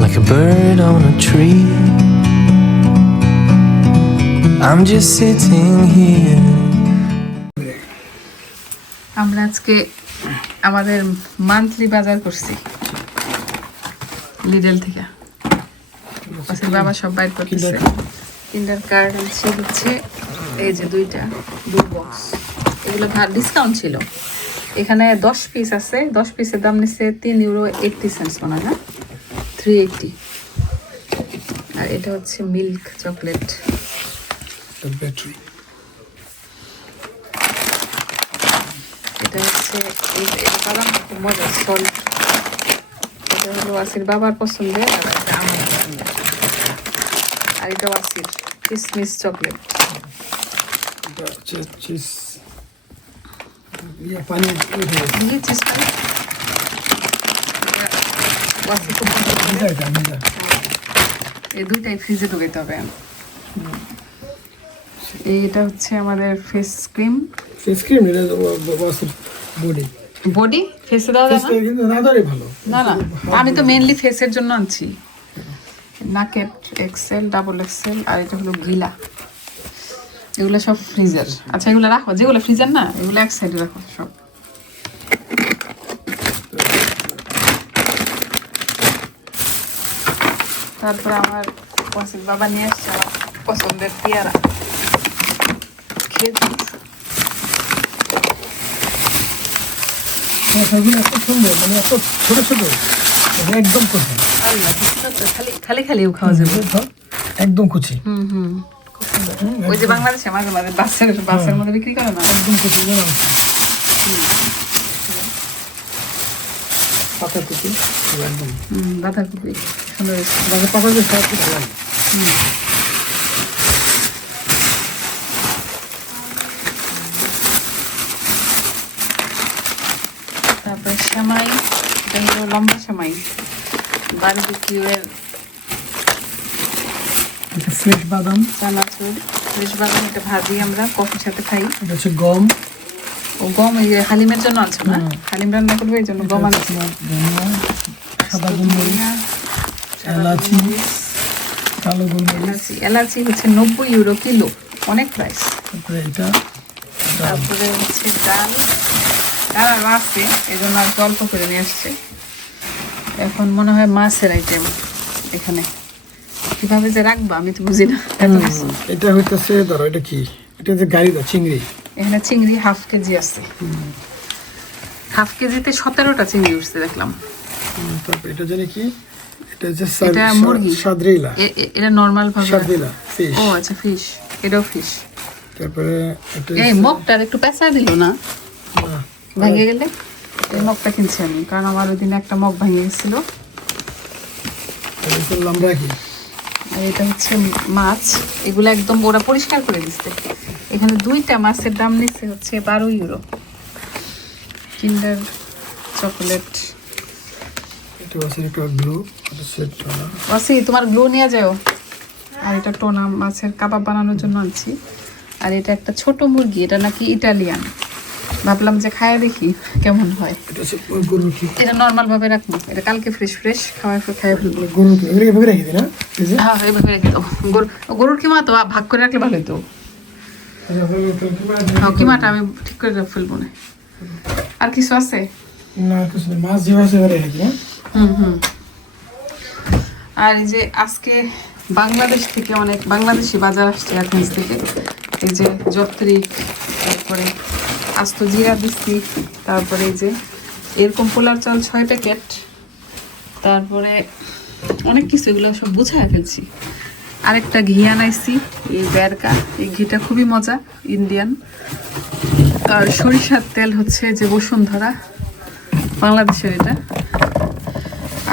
like a bird on a tree. I'm just sitting here. আমরা আজকে আমাদের monthly বাজার করছি। লিডেল থেকে। বাবা সব বাইর করতেছে। কিন্ডার কার্ড আনছে হচ্ছে এই যে দুইটা, দুই বক্স এগুলো ডিসকাউন্ট ছিল। এখানে দশ পিস আছে, দশ পিসের দাম নিচ্ছে তিন ইউরো এইটটি সেন্টস মনে হয় থ্রি এইটটি আর এটা হচ্ছে মিল্ক চকলেট। ব্যাটারি এটা হচ্ছে বাদাম খুব মজার সল্ট এটা হলো আসির বাবার পছন্দের আর এটা আমার পছন্দের। আর এটা আসির কিসমিস চকলেট। এটা হচ্ছে চিজ ইয়ে পানি চিজ পাই ওয়াসি খুব পছন্দ করে। ভিজা এটা ভিজা এই দুইটাই ফ্রিজে ঢুকাইতে হবে। এইটা হচ্ছে আমাদের ফেস ক্রিম ফেস ক্রিম এটা বডি বডি ফেসে দেওয়া যায় না কিন্তু না ধরে ভালো। না না। আমি তো মেনলি ফেসের জন্য আনছি। নাকেট এক্সেল ডাবল এক্সেল আর এটা হলো গিলা। এগুলো সব ফ্রিজার আচ্ছা এগুলো রাখো। যেগুলো ফ্রিজার না এগুলো এক সাইডে রাখো সব। তারপর আমার পছন্দ বাবা নিয়ে আসছে আমার পছন্দের পেয়ারা। এত সুন্দর মানে এত ছোট ছোট একদম কুচি। খালি খালি খালিও খাওয়া যাবে? একদম কুচি। হুম হুম। খুব ওই যে বাংলাদেশে মাঝে মাঝে বাসের বাসের মধ্যে বিক্রি করে না? একদম কুচি একদম হুম বাঁধাকপি। সুন্দর দিয়ে সব লাগে। তারপরে সেমাই এটা হলো লম্বা সেমাই। বারবিকিউয়ের ফ্রেশ বাদাম। চানাচুর। ফ্রেশ বাদাম এটা ভাজি আমরা কফির সাথে খাই। এটা হচ্ছে গম। ও গম এই হালিমের জন্য আছে না। হালিম রান্না করবে এই জন্য গম আনছে। সাদা গোলমরিচ এলাচি কালো গোলমরিচ। এলাচি এলাচি হচ্ছে নব্বই ইউরো কিলো অনেক প্রাইস তারপরে এটা তারপরে হচ্ছে ডাল। ডাল আর আছে এই জন্য আর অল্প করে নিয়ে আসছে। এখন মনে হয় মাছের আইটেম এখানে। কীভাবে যে রাখব আমি তো বুঝি না। এটা হইতেছে ধরো এটা কি? এটা যে গাড়ি দা চিংড়ি। এখানে চিংড়ি হাফ কেজি আছে। হাফ কেজিতে সতেরোটা চিংড়ি উঠছে দেখলাম। তারপর এটা জানি কি? এটা হচ্ছে এটা মুরগি। সাদরিলা এ- এ- এটা নর্মাল ভাবে সাদরিলা ফিশ ও আচ্ছা ফিশ এটাও ফিশ তারপরে এটা এই মগটার একটু পেঁচা দিল না? ভেঙে গেলে? এই মগটা কিনছি আমি কারণ আমার ওই দিন একটা মগ ভেঙে গেছিল। এটা হচ্ছে মাছ। এগুলো একদম ওরা পরিষ্কার করে দিচ্ছে এখানে দুইটা মাছের দাম নিচ্ছে হচ্ছে বারো ইউরো কিন্ডার চকোলেট ওয়াসি তোমার গ্লু নিয়ে যাও। আর এটা টোনা মাছের কাবাব বানানোর জন্য আনছি। আর এটা একটা ছোট মুরগি এটা নাকি ইটালিয়ান ভাবলাম যে খায়া দেখি কেমন হয়। এটা নর্মাল ভাবে রাখব। এটা কালকে ফ্রেশ ফ্রেশ খাওয়া খাওয়া ফেলব। এগুলো এভাবে রেখে দিই না? হ্যাঁ এইভাবে রেখে দাও গরুর কিমা তো? ভাগ করে রাখলে ভালো হতো আচ্ছা, তাহলে- তাহলে কি মাছ হ্যাঁ কিমাটা আমি ঠিক করে ফেলব না। আর কিছু আছে? না কিছু মাছ হ্যাঁ? হুম হুম। আর এই যে আজকে বাংলাদেশ থেকে অনেক বাংলাদেশি বাজার আসছে অ্যাথেন্স থেকে। এই যে যত্রিক তারপরে আস্ত জিরা দিচ্ছি তারপরে এই যে এরকম পোলার চাল ছয় প্যাকেট তারপরে অনেক কিছু এগুলো সব বুঝায় ফেলছি। আরেকটা ঘি আনাইছি, এই বেরকা। এই ঘিটা খুবই মজা ইন্ডিয়ান আর সরিষার তেল হচ্ছে যে বসুন্ধরা, বাংলাদেশের এটা।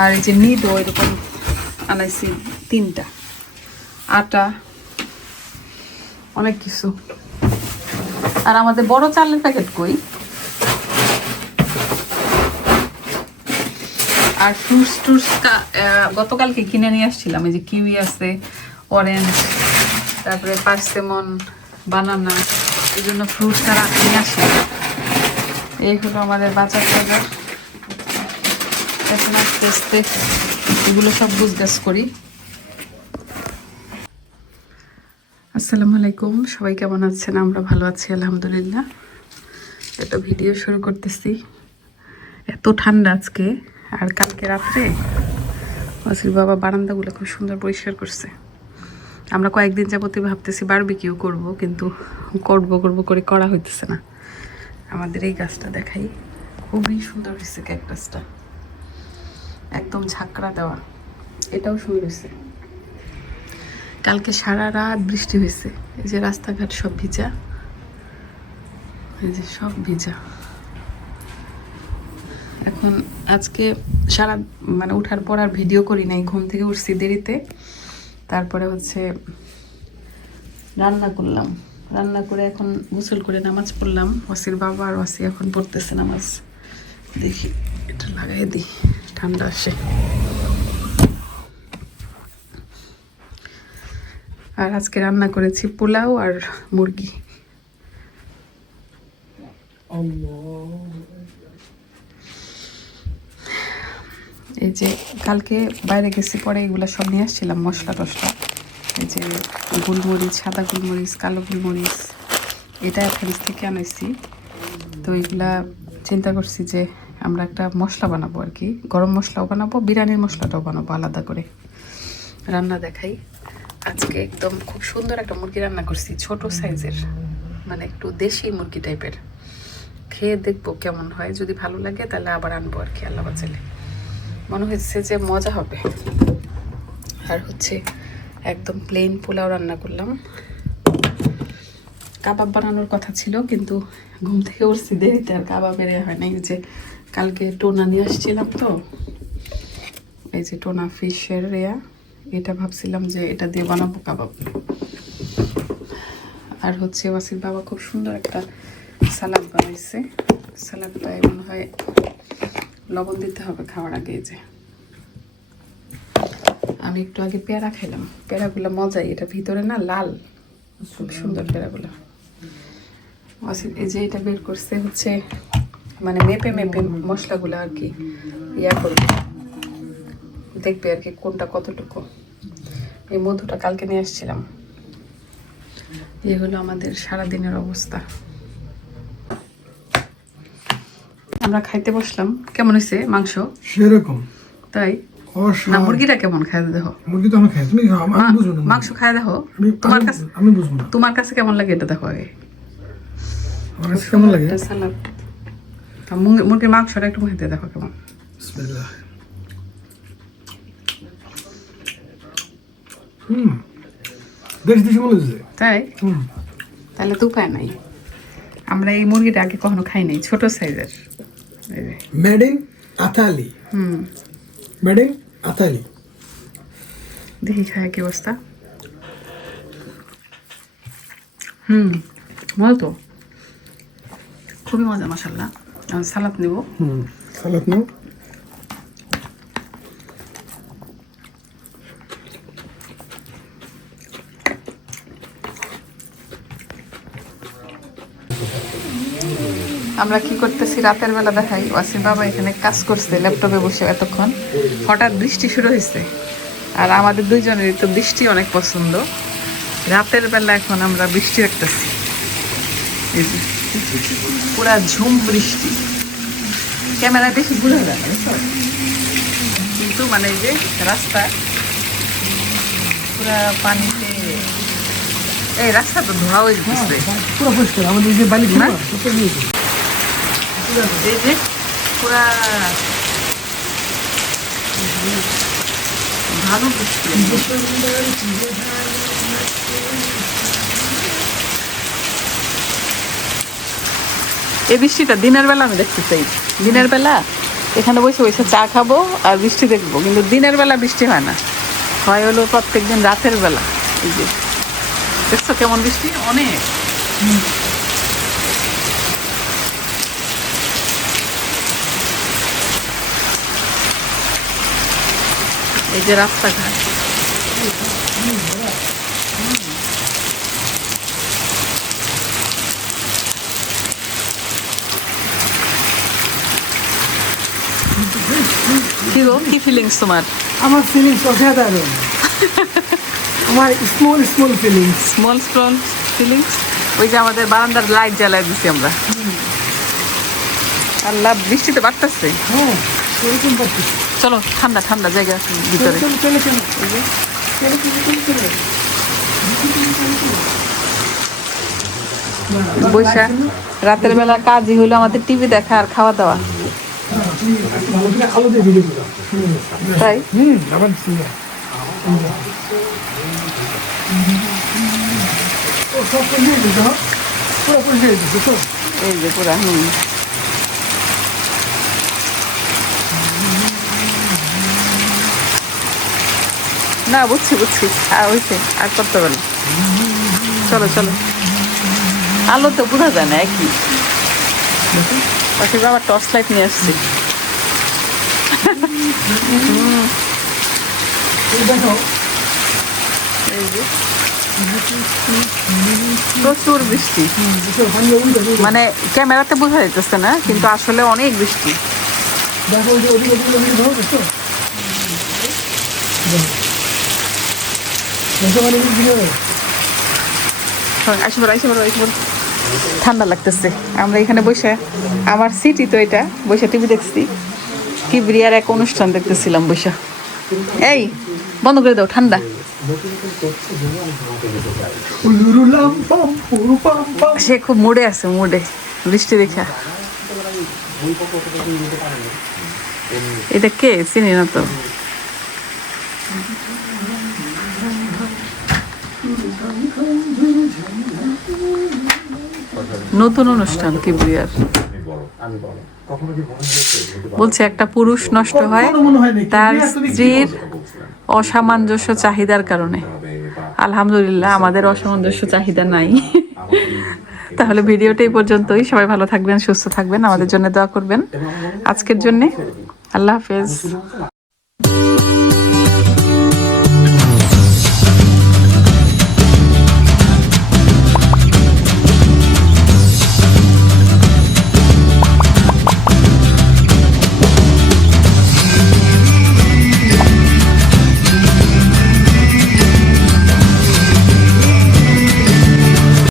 আর এই যে নিডো এরকম আনাইছি তিনটা। আটা, অনেক কিছু। আর আমাদের বড় চালের প্যাকেট কই? আর ফ্রুটস টুটস গতকালকে কিনে নিয়ে আসছিলাম, এই যে কিউই আছে অরেঞ্জ তারপরে পার্সেমন বানানা, এই জন্য ফ্রুটস আর নিয়ে আসি। এই হলো আমাদের বাজার টাজার এখন আস্তে আস্তে এগুলো সব গুজগাছ করি। আসসালামু আলাইকুম, সবাই কেমন আছেন? আমরা ভালো আছি, আলহামদুলিল্লাহ। একটা ভিডিও শুরু করতেছি। এত ঠান্ডা আজকে, আর কালকে রাত্রে বাবা বারান্দাগুলো খুব সুন্দর পরিষ্কার করছে। আমরা কয়েকদিন যাবতীয় ভাবতেছি বারবিকিউ করব, কিন্তু করব করব করে করা হইতেছে না। আমাদের এই গাছটা দেখাই। খুবই সুন্দর হয়েছে ক্যাকটাসটা একদম ঝাঁকড়া দেওয়া। এটাও সুন্দর হয়েছে কালকে সারা রাত বৃষ্টি হয়েছে এই যে রাস্তাঘাট সব ভিজা। এই যে সব ভিজা। এখন আজকে সারা মানে ওঠার পর আর ভিডিও করি নাই। ঘুম থেকে উঠছি দেরিতে। তারপরে হচ্ছে রান্না করলাম। রান্না করে এখন গোসল করে নামাজ পড়লাম। ওসির বাবা আর ওসি এখন পড়তেছে নামাজ। দেখি, এটা লাগাই দিই, ঠান্ডা আসে। আর আজকে রান্না করেছি পোলাও আর মুরগি। এই যে কালকে বাইরে গেছি, পরে এগুলো সব নিয়ে আসছিলাম, মশলা টশলা। এই যে গোলমরিচ, সাদা গোলমরিচ, কালো গোলমরিচ, এটা ফ্রিজ থেকে আনাইছি। তো এগুলা চিন্তা করছি যে আমরা একটা মশলা বানাবো আর কি। গরম মশলাও বানাবো, বিরিয়ানির মশলাটাও বানাবো আলাদা করে। রান্না দেখাই। আজকে একদম খুব সুন্দর একটা মুরগি রান্না করছি, ছোট সাইজের মানে একটু দেশি মুরগি টাইপের খেয়ে দেখব কেমন হয়, যদি ভালো লাগে তাহলে আবার আনব আর কি, আল্লাহ বাঁচালে মনে হচ্ছে যে মজা হবে। আর হচ্ছে একদম প্লেন পোলাও রান্না করলাম। কাবাব বানানোর কথা ছিল, কিন্তু ঘুম থেকে উঠছি, দেরিতে আর কাবাবের এ হয় নাই। যে কালকে টোনা নিয়ে আসছিলাম তো, এই যে টোনা ফিশের রেয়া, এটা ভাবছিলাম যে এটা দিয়ে বানাবো কাবাব। আর হচ্ছে ওয়াসির বাবা খুব সুন্দর একটা সালাদ বানাইছে। সালাদটায় মনে হয় লবণ দিতে হবে খাওয়ার আগে যে। আমি একটু আগে পেয়ারা খেলাম পেয়ারাগুলো মজাই, এটা ভিতরে না লাল, খুব সুন্দর পেয়ারাগুলো। এই যে এটা বের করছে হচ্ছে মানে মেপে মেপে মশলাগুলো আর কি ইয়া করবে। দেখবে আর কি কোনটা কতটুকু। এই মধুটা কালকে নিয়ে আসছিলাম। এই হলো আমাদের সারাদিনের অবস্থা। আমরা খাইতে বসলাম। কেমন হয়েছে মাংস? সেরকম। তাই? না মুরগিটা কেমন খাই দেখো। মুরগি তো আমরা খাই তুমি আমি বুঝব না মাংস খাই দেখো। তোমার কাছে আমি বুঝব না। তোমার কাছে কেমন লাগে এটা দেখো আগে। আমার কাছে কেমন লাগে? সালাদ। তা মুরগির মাংসটা একটু খেতে দেখো কেমন। বিসমিল্লাহ। হুম। দেশ দেশে মনে হচ্ছে। তাই? হুম। তাহলে তো উপায় নাই। আমরা এই মুরগিটা আগে কখনো খাই নাই ছোট সাইজের। Made in Italy hmm made in Italy দেখি খায় কি অবস্থা? হুম মজা তো খুবই মজা মশাল্লা সালাদ নেব। হুম সালাদ নাও আমরা কি করতেছি? রাতের বেলা দেখাই ওয়াসিম বাবা এখানে কাজ করছে ল্যাপটপে বসে এতক্ষণ। হঠাৎ বৃষ্টি শুরু হয়েছে। আর আমাদের দুইজনের তো বৃষ্টি অনেক পছন্দ। রাতের বেলা এখন আমরা বৃষ্টি দেখতেছি। পুরা ঝুম বৃষ্টি। ক্যামেরা বেশি ঘুরে যায় কিন্তু মানে যে রাস্তা পুরা পানিতে এই রাস্তা তো ধোয়া হয়ে গেছে। পুরো পরিষ্কার। আমাদের যে বালি না? এই ভালো এই বৃষ্টিটা দিনের বেলা আমি দেখতে চাই। দিনের বেলা এখানে বসে বসে চা খাব আর বৃষ্টি দেখব, কিন্তু দিনের বেলা বৃষ্টি হয় না। হয় হলো প্রত্যেকদিন রাতের বেলা। এই যে, দেখছ কেমন বৃষ্টি? অনেক। এই যে রাস্তাঘাট। কি কি ফিলিংস তোমার? আমার ফিলিংস অসাধারণ। আমার small small feelings small small feelings ওই যে আমাদের বারান্দার লাইট দিছি আমরা। আল্লাহ বৃষ্টিতে বাড়তেছে? হ্যাঁ পাচ্ছি চলো ঠান্ডা ঠান্ডা জায়গা ভিতরে। বৈশাখ রাতের বেলা কাজই হলো আমাদের টিভি দেখা আর খাওয়া দাওয়া। তাই? এই যে পুরা হুম। না, বুঝছি বুঝছি। আর হয়েছে আর করতে পারো চলো চলো। আলো তো বোঝা যায় না, একই। পাশে আবার টর্চ লাইট নিয়ে আসছি। প্রচুর বৃষ্টি। মানে ক্যামেরাতে বোঝা যাইতেছে না, কিন্তু আসলে অনেক বৃষ্টি। দেখো ওই যে ওদিকে ওদিকে ওদিকে ধরো দেখো দেখো মানে ভিডিও আসে বলো আসে বলো আসে বলো ঠান্ডা লাগতেছে। আমরা এখানে বসে, আমার সিটি তো এটা, বসে টিভি দেখছি। কি বিরিয়ার এক অনুষ্ঠান দেখতেছিলাম বসে। এই, বন্ধ করে দাও, ঠান্ডা। সে খুব মুডে আছে মুডে বৃষ্টি দেখা। এটা কে? চিনি না তো। নতুন অনুষ্ঠান কি বিয়ার বলছে একটা পুরুষ নষ্ট হয়? তার স্ত্রীর অসামঞ্জস্য চাহিদার কারণে। আলহামদুলিল্লাহ আমাদের অসামঞ্জস্য চাহিদা নাই। তাহলে ভিডিওটা এই পর্যন্তই। সবাই ভালো থাকবেন সুস্থ থাকবেন আমাদের জন্য দোয়া করবেন। আজকের জন্য আল্লাহ হাফেজ।